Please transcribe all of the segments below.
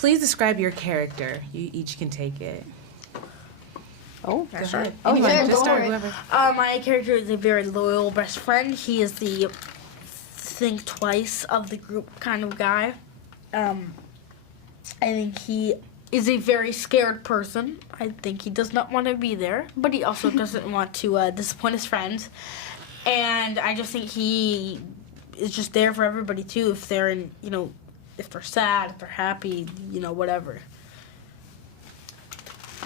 Please describe your character. You each can take it. Oh, Go ahead. Oh, Anyone, just start, whoever. My character is a very loyal best friend. He is the think twice of the group kind of guy. I think he is a very scared person. I think he does not want to be there, but he also doesn't want to disappoint his friends. And I just think he is just there for everybody too. If they're in, if they're sad, if they're happy, whatever.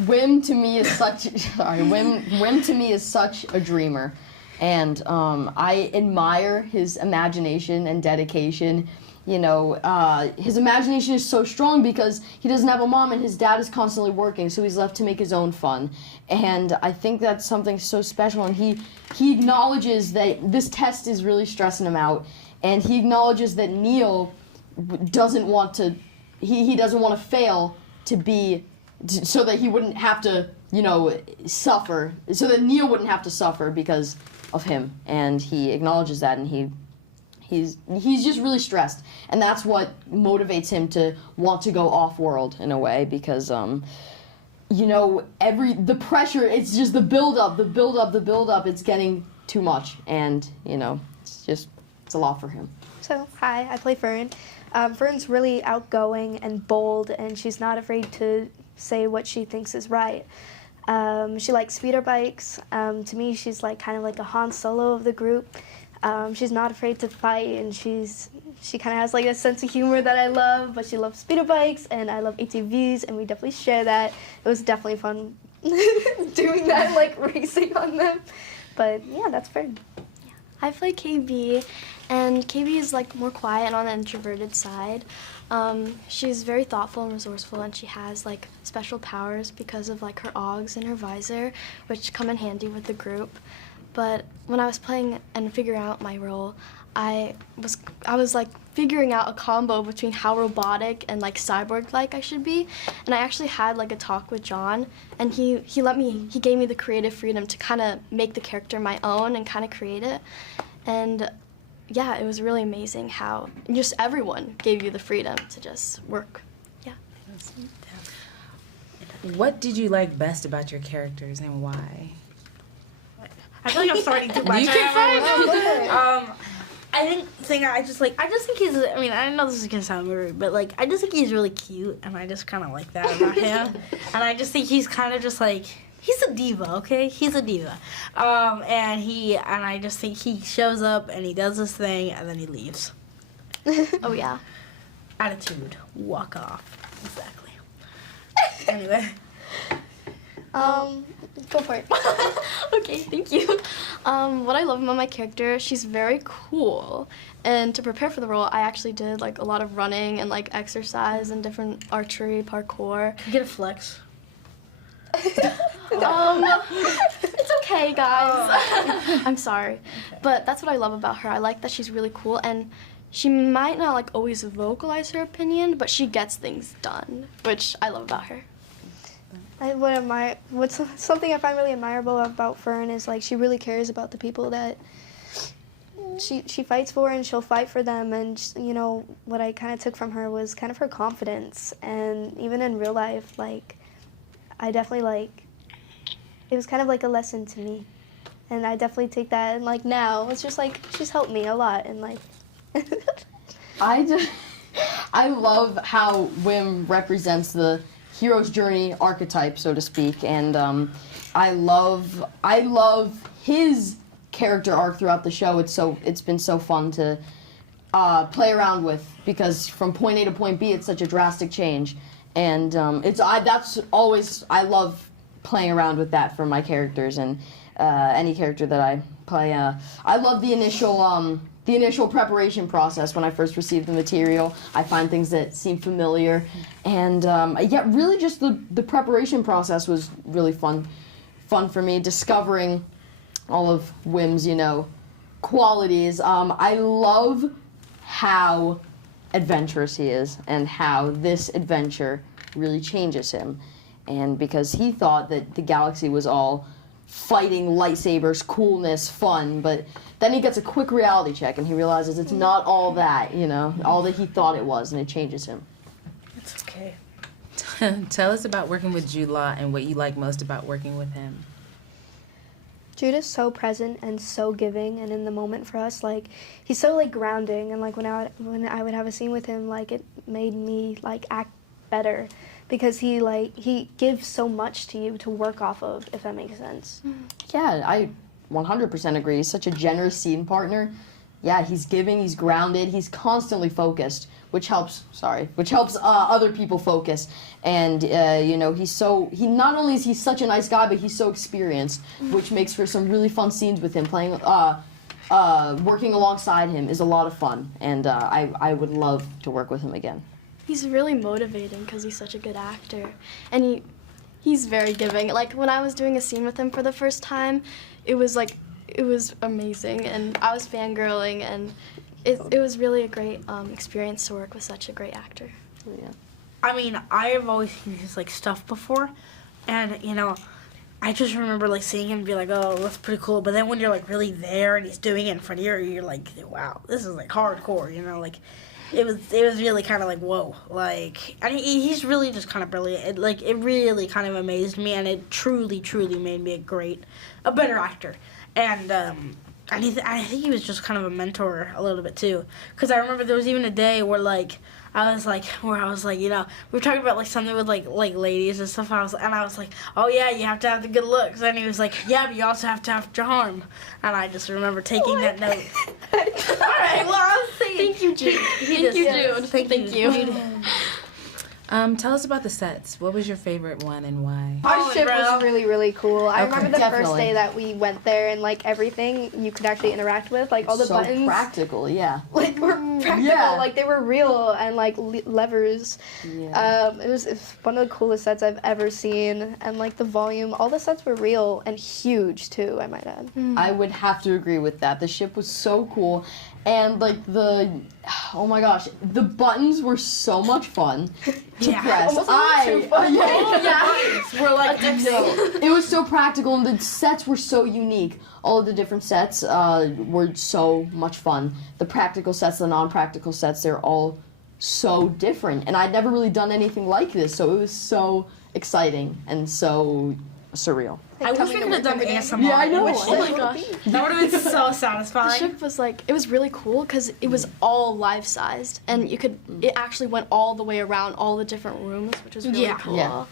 Wim to me is such Wim to me is such a dreamer, and I admire his imagination and dedication. His imagination is so strong because he doesn't have a mom and his dad is constantly working, so he's left to make his own fun. And I think that's something so special, and he acknowledges that this test is really stressing him out, and he acknowledges that Neil doesn't want to, he doesn't want to fail to be, so that he wouldn't have to, suffer, so that Neil wouldn't have to suffer because of him. And he acknowledges that, and he's just really stressed. And that's what motivates him to want to go off-world in a way, because, the pressure, it's just the build-up, it's getting too much. And, it's a lot for him. So, hi, I play Fern. Fern's really outgoing and bold, and she's not afraid to say what she thinks is right. She likes speeder bikes. To me, she's kind of like a Han Solo of the group. She's not afraid to fight, and she kind of has a sense of humor that I love, but she loves speeder bikes, and I love ATVs, and we definitely share that. It was definitely fun doing that, racing on them. But yeah, that's Fern. I play KB, and KB is more quiet and on the introverted side. She's very thoughtful and resourceful, and she has special powers because of her AUGs and her visor, which come in handy with the group. But when I was playing and figuring out my role, I was figuring out a combo between how robotic and cyborg-like I should be, and I actually had a talk with John, and he gave me the creative freedom to kind of make the character my own and kind of create it. And yeah, it was really amazing how just everyone gave you the freedom to just work. Yeah. What did you like best about your characters and why? I feel like I'm starting too much. You can I think he's, I know this is gonna sound weird, but I just think he's really cute, and I just kind of like that about him. And I just think he's kind of just he's a diva, okay? He's a diva. And I just think he shows up and he does this thing and then he leaves. Oh yeah. Attitude, walk off. Exactly. Anyway. Go for it. Okay, thank you. What I love about my character, she's very cool. And to prepare for the role, I actually did a lot of running and exercise and different archery, parkour. Get a flex. It's okay, guys. I'm sorry. Okay. But that's what I love about her. I like that she's really cool, and she might not always vocalize her opinion, but she gets things done, which I love about her. What's something I find really admirable about Fern is she really cares about the people that she fights for, and she'll fight for them. And what I kind of took from her was kind of her confidence, and even in real life, I definitely it was kind of a lesson to me, and I definitely take that. And now it's just she's helped me a lot, and I love how Wim represents the hero's journey archetype, so to speak, and I love his character arc throughout the show. It's been so fun to play around with, because from point A to point B, it's such a drastic change, and I love playing around with that for my characters, and any character that I play. I love the initial preparation process when I first received the material. I find things that seem familiar, and really just the preparation process was really fun for me, discovering all of Wim's, qualities. I love how adventurous he is, and how this adventure really changes him. And because he thought that the galaxy was all fighting, lightsabers, coolness, fun, but then he gets a quick reality check and he realizes it's not all that, all that he thought it was, and it changes him. It's okay. Okay. Tell us about working with Jude Law and what you like most about working with him. Jude is so present and so giving and in the moment for us. Like, he's so like grounding, and like when I would have a scene with him, like it made me like act better because he gives so much to you to work off of, if that makes sense. Yeah, I 100% agree. He's such a generous scene partner. Yeah, he's giving, he's grounded, he's constantly focused, which helps other people focus. And, you know, he not only is he such a nice guy, but he's so experienced, which makes for some really fun scenes with him. Working alongside him is a lot of fun, and I would love to work with him again. He's really motivating because he's such a good actor, and he's very giving. Like when I was doing a scene with him for the first time, it was amazing, and I was fangirling, and it was really a great experience to work with such a great actor. Yeah. I mean, I have always seen his like stuff before, and you know, I just remember like seeing him and be like, oh, that's pretty cool. But then when you're like really there and he's doing it in front of you, you're like, wow, this is like hardcore, you know, like. It was really kind of like, whoa, like, and he's really just kind of brilliant. It really kind of amazed me, and it truly made me a better actor. And I think he was just kind of a mentor a little bit too, because I remember there was even a day where I was like, you know, we were talking about like something with like ladies and stuff. And I was like, oh yeah, you have to have the good looks. And he was like, yeah, but you also have to have charm. And I just remember taking that note. All right, well, I was saying. Thank you, Jude. Thank you, Jude. Thank you. Tell us about the sets. What was your favorite one and why? Our ship was really, really cool. I Okay, remember the first definitely. day that we went there, and like everything you could actually interact with, like all the so buttons, practical, yeah. like were practical, Yeah. like they were real, and like levers. Yeah. It's one of the coolest sets I've ever seen, and like the volume, all the sets were real and huge too, I might add. I would have to agree with that. The ship was so cool, and like oh my gosh, the buttons were so much fun to press. Almost a little too fun. We're like, It was so practical, and the sets were so unique. All of the different sets were so much fun. The practical sets, the non-practical sets, they're all so different. And I'd never really done anything like this, so it was so exciting and so surreal. I wish we could have done ASMR. Yeah, I know. Oh my gosh. That would have been so The satisfying. ship was it was really cool because it was all life-sized, and it actually went all the way around all the different rooms, which was really Yeah. cool. Yeah.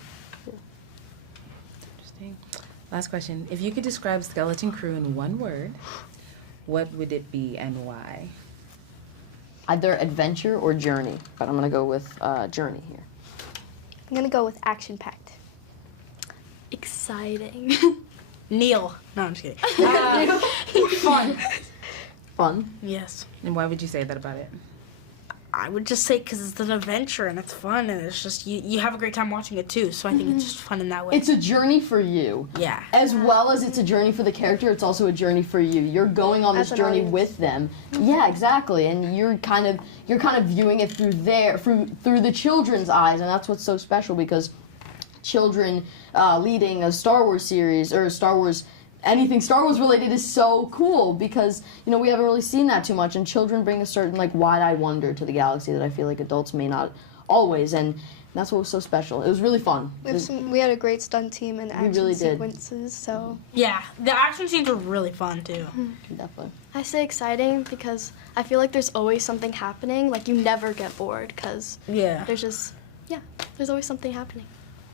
Interesting. Last question. If you could describe Skeleton Crew in one word, what would it be and why? Either adventure or journey, but I'm gonna go with journey here. I'm gonna go with action-packed. Exciting. Neil. No, I'm just kidding. Fun. Fun. Yes. And why would you say that about it? I would just say because it's an adventure and it's fun and it's just, you have a great time watching it too. So I think it's just fun in that way. It's a journey for you. Yeah. As well as it's a journey for the character, it's also a journey for you. You're going on this As an journey audience. with them. Yeah, exactly. And you're kind of viewing it through the children's eyes, and that's what's so special because children leading a Star Wars series or anything Star Wars related is so cool because, you know, we haven't really seen that too much, and children bring a certain like wide-eyed wonder to the galaxy that I feel like adults may not always, and that's what was so special. It was really fun. We had a great stunt team and action really did. sequences, so Yeah. The action scenes are really fun too. Definitely. I say exciting because I feel like there's always something happening. Like you never get bored because Yeah. there's always something happening.